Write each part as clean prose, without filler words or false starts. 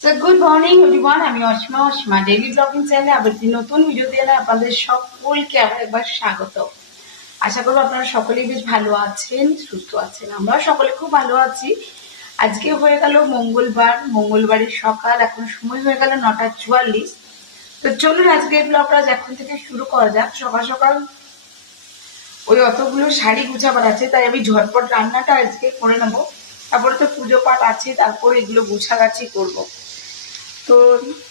So good morning everyone, আমি Asima daily blogging চ্যানেলে আবার একটি নতুন ভিডিও দিয়ে আপনাদের সকলকে আবার একবার স্বাগত। আশা করব আপনারা সকলেই বেশ ভালো আছেন, সুস্থ আছেন। আমরা সকলে খুব ভালো আছি। আজকে হয়ে গেল মঙ্গলবারের সকাল, এখন সময় হয়ে গেল 9:44। তো চলুন আজকে এই ব্লগটা এখন থেকে শুরু করা যাক। সকাল সকাল ওই অতগুলো শাড়ি গুছাবার আছে, তাই আমি ঝটপট রান্নাটা আজকে করে নেবো। তারপরে তো পুজো পাঠ আছে, তারপরে এগুলো গুছাগাছি করবো। তো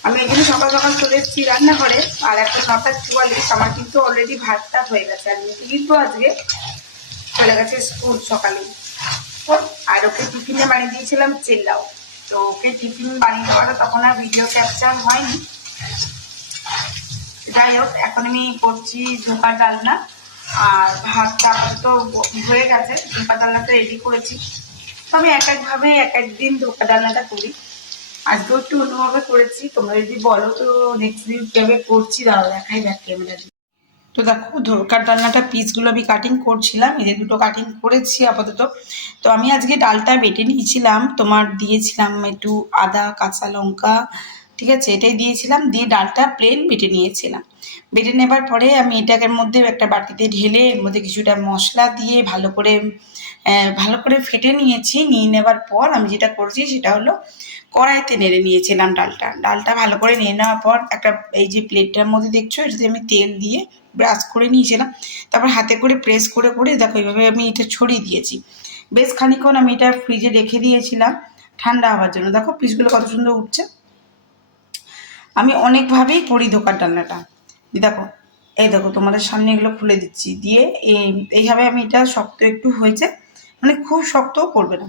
আমি এখানে সকাল সকাল চলে এসেছি রান্নাঘরে, আর এখন 9:44। আমার কিন্তু অলরেডি ভাতটা হয়ে গেছে, আর মেয়েকে কিন্তু আজকে চলে গেছে স্কুল সকালে। আর ওকে টিফিনে বানিয়ে দিয়েছিলাম চিল্লাও। তো ওকে টিফিন বানিয়ে দেওয়াটা তখন আর ভিডিও ক্যাপচার হয়নি। যাই হোক, এখন আমি করছি ধোকার ডালনা, আর ভাতটা তো হয়ে গেছে। ধোকার ডালনাটা রেডি করেছি। তো আমি এক একভাবে এক একদিন ধোকার ডালনাটা করি। আজকেও একটু অন্যভাবে করেছি। তোমরা যদি বলো তো নেক্সট দিন কিভাবে করছি, দাঁড়াও দেখাই ব্যাক ক্যামেরা দিয়ে। তো দেখো, ধোকার ডালনাটা পিসগুলো আমি কাটিং করছিলাম, এই যে দুটো কাটিং করেছি আপাতত। তো আমি আজকে ডালটা বেটে নিয়েছিলাম, তোমার দিয়েছিলাম একটু আদা, কাঁচা লঙ্কা, ঠিক আছে, এটাই দিয়েছিলাম, দিয়ে ডালটা প্লেন বেটে নিয়েছিলাম। বেটে নেবার পরে আমি এটাকের মধ্যে একটা বাটিতে ঢেলে এর মধ্যে কিছুটা মশলা দিয়ে ভালো করে ফেটে নিয়েছি। নিয়ে নেবার পর আমি যেটা করছি সেটা হলো কড়াইতে নেড়ে নিয়েছিলাম ডালটা ভালো করে নিয়ে নেওয়ার পর একটা এই যে প্লেটটার মধ্যে দেখছো, এটাতে আমি তেল দিয়ে ব্রাশ করে নিয়েছিলাম। তারপর হাতে করে প্রেস করে করে দেখো এইভাবে আমি এটা ছড়িয়ে দিয়েছি। বেশ খানিকক্ষণ আমি এটা ফ্রিজে রেখে দিয়েছিলাম ঠান্ডা হওয়ার জন্য। দেখো পিসগুলো কত সুন্দর উঠছে। আমি অনেকভাবেই করি ধোকার ডালনাটা। দেখো, এই দেখো তোমাদের সামনে এগুলো খুলে দিচ্ছি, দিয়ে এইভাবে আমি এটা শক্ত একটু হয়েছে, মানে খুব শক্তও করবে না,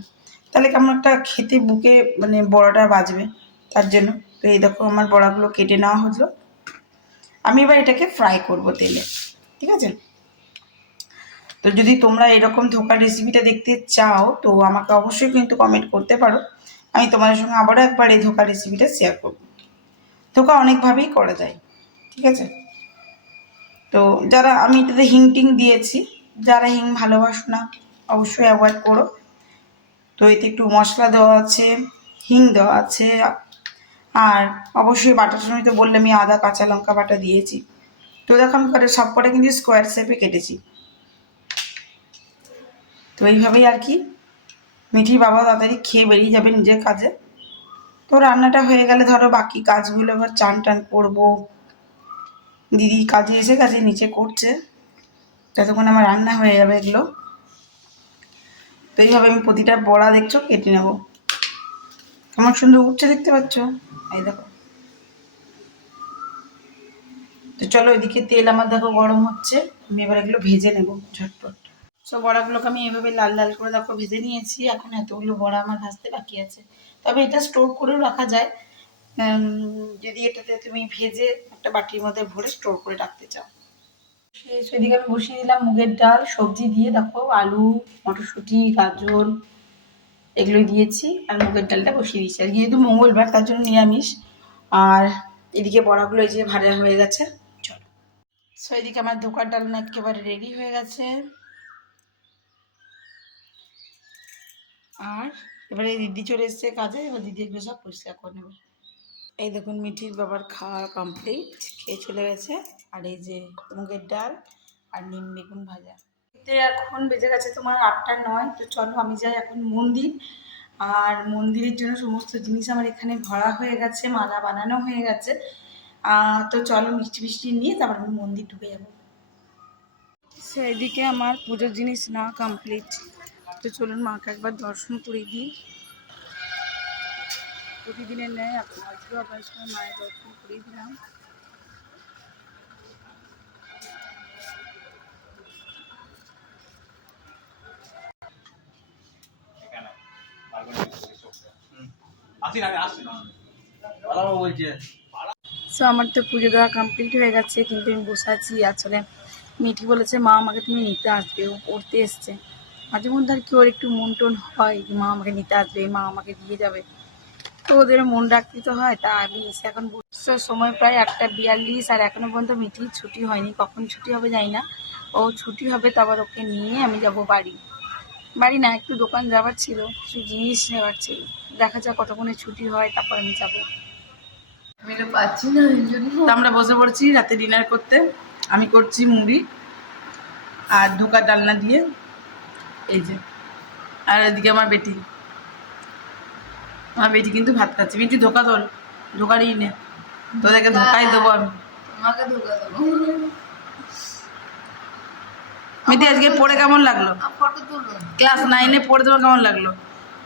তাহলে কেমন একটা খেতে বুকে মানে বড়াটা বাজবে, তার জন্য। তো এই দেখো আমার বড়াগুলো কেটে নেওয়া হলো। আমি এবার এটাকে ফ্রাই করব তেলে, ঠিক আছে। তো যদি তোমরা এরকম ধোকার রেসিপিটা দেখতে চাও তো আমাকে অবশ্যই কিন্তু কমেন্ট করতে পারো। আমি তোমাদের সঙ্গে আবারও একবার এই ধোকার রেসিপিটা শেয়ার করব। ধোকা অনেকভাবেই করা যায়, ঠিক আছে। তো যারা, আমি এটাতে হিং টিং দিয়েছি, যারা হিং ভালোবাসো না অবশ্যই অ্যাভয়েড করো। তো এতে একটু মশলা দেওয়া আছে, হিং দেওয়া আছে, আর অবশ্যই বাটার সময় তো বললে আমি আদা, কাঁচা লঙ্কা বাটা দিয়েছি। তো দেখো আমি সব কটা কিন্তু স্কোয়ার শেপে কেটেছি। তো এইভাবেই আর কি মিঠির বাবা তাড়াতাড়ি খেয়ে বেরিয়ে যাবে নিজের কাজে। তো রান্নাটা হয়ে গেলে ধরো বাকি কাজগুলো এবার চান টান করবো। দিদি কাজে এসে কাজে নিচে করছে, ততক্ষণ আমার রান্না হয়ে যাবে এগুলো। তো এইভাবে আমি প্রতিটা বড়া দেখছো কেটে নেবো। কেমন সুন্দর উঠছে দেখতে পাচ্ছ, এই দেখো। তো চলো, এদিকে তেল আমার দেখো গরম হচ্ছে, আমি এবার এগুলো ভেজে নেবো ঝটপট। সব বড়াগুলোকে আমি এভাবে লাল লাল করে দেখো ভেজে নিয়েছি। এখন এতগুলো বড়া আমার ভাজতে বাকি আছে। তবে এটা স্টোর করেও রাখা যায়, যদি এটাতে তুমি ভেজে একটা বাটির মধ্যে ভরে স্টোর করে রাখতে চাও। সেদিকে আমি বসিয়ে দিলাম মুগের ডাল, সবজি দিয়ে দেখো আলু, মটরশুঁটি, গাজর এগুলোই দিয়েছি, আর মুগের ডালটা বসিয়ে দিয়েছি। আর যেহেতু মঙ্গলবার তার জন্য নিরামিষ। আর এদিকে বড়াগুলো এই যে ভাজা হয়ে গেছে। চলো, সো এদিকে আমার ধোকার ডালনা একেবারে রেডি হয়ে গেছে। আর এবারে দিদি চলে এসছে কাজে, এবার দিদি এগুলো সব পরিষ্কার করে নেবে। এই দেখুন মিঠির বাবার খাওয়া কমপ্লিট, খেয়ে চলে গেছে। আর এই যে মুগের ডাল আর নিম বেগুন ভাজা। এখন বেজে গেছে তোমার 8টা 9। তো চলো আমি যাই এখন মন্দির। আর মন্দিরের জন্য সমস্ত জিনিস আমার এখানে ভরা হয়ে গেছে, মালা বানানো হয়ে গেছে। তো চলো মিষ্টি মিষ্টি নিয়ে তারপর আমি মন্দির ঢুকে যাবো। সেদিকে আমার পুজোর জিনিস না কমপ্লিট। তো চলুন মাকে একবার দর্শন করে দিই। প্রতিদিনের ন্যায় আজকেও আপনার সঙ্গে মায়ের দর্শন করিয়ে দিলাম। সো আমার তো পুজো দেওয়া কমপ্লিট হয়ে গেছে, কিন্তু আমি বসে আছি। আসলে মিঠি বলেছে মা আমাকে তুমি নিতে আসবে, ও পড়তে এসছে। মাঝে মধ্যে আর কি ওর একটু মন টন হয় যে মা আমাকে নিতে আসবে, মা আমাকে দিয়ে যাবে। তো ওদের মন রাখতে তো হয়। তা আমি এসে এখন বসে, সময় প্রায় 8টা 42, আর এখনো পর্যন্ত মিঠির ছুটি হয়নি। কখন ছুটি হবে জানি না। ও ছুটি হবে তারপর ওকে নিয়ে আমি যাব বাড়ি। বাড়ি না, একটু দোকান যাবার ছিল, কিছু জিনিস নেওয়ার ছিল। দেখা যাক কতক্ষণে ছুটি হয়, তারপর আমি যাবো। আমি তো পাচ্ছি না এই জন্য। তো আমরা বসে পড়ছি রাতে ডিনার করতে। আমি করছি মুড়ি আর ধোকা ডালনা দিয়ে, এই যে। আর এদিকে আমার বেটি কিন্তু ভাত খাচ্ছে। বেটি ধোকা তোল, ধোকারই নে, তোদেরকে ধোকাই দেবো আমি। তোমাকে ধোকা দেবো। মেয়েটি আজকে পড়ে কেমন লাগলো? ফটো তুলো। ক্লাস 9-এ পড়ে তোমার কেমন লাগলো?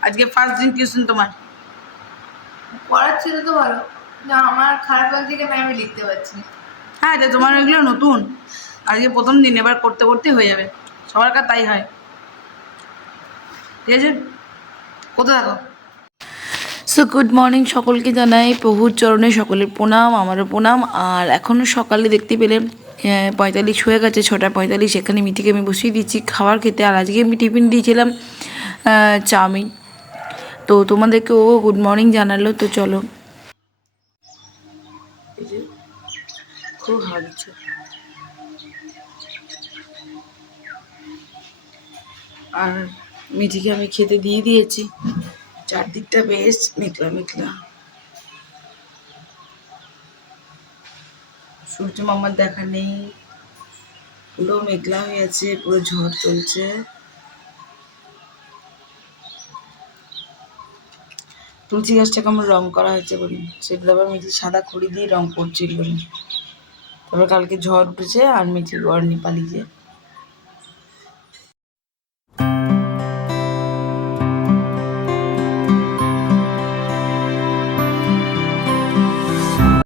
আজকে ফার্স্ট দিন টিউশন তোমার। পড়ার ছিল তো ভালো, না আমার খারাপ লাগছে কেন আমি লিখতে পারছি না। হ্যাঁ, এটা তোমার এগুলো নতুন, আজকে প্রথম দিন, এবার করতে করতে হয়ে যাবে। সবার কাছে তাই হয়, ঠিক আছে? কোথায় থাকো? সো গুড মর্নিং সকলকে জানাই প্রভুর চরণে সকলের প্রণাম, আমারও প্রণাম। আর এখনও সকালে দেখতে পেলে 45 হয়ে গেছে, 6:45। এখানে মিটিকে আমি বসিয়ে দিচ্ছি খাবার খেতে। আর আজকে আমি টিফিন দিয়েছিলাম চাউমিন। তো তোমাদেরকে ও গুড মর্নিং জানালো। তো চলো, খুব হাঁটছে। আর মিঠিকে আমি খেতে দিয়ে দিয়েছি। চারদিকটা বেশ মেঘলা মেঘলা, সূর্য মামার দেখা নেই, পুরো মেঘলা হয়ে আছে, পুরো ঝড় চলছে। তুলসী গাছটাকে আমার রং করা হয়েছে বলি, সেগুলো আবার মিঠি সাদা খড়ি দিয়ে রং করছিল। তারপর কালকে ঝড় উঠেছে আর মিঠি গড়নি পালিয়ে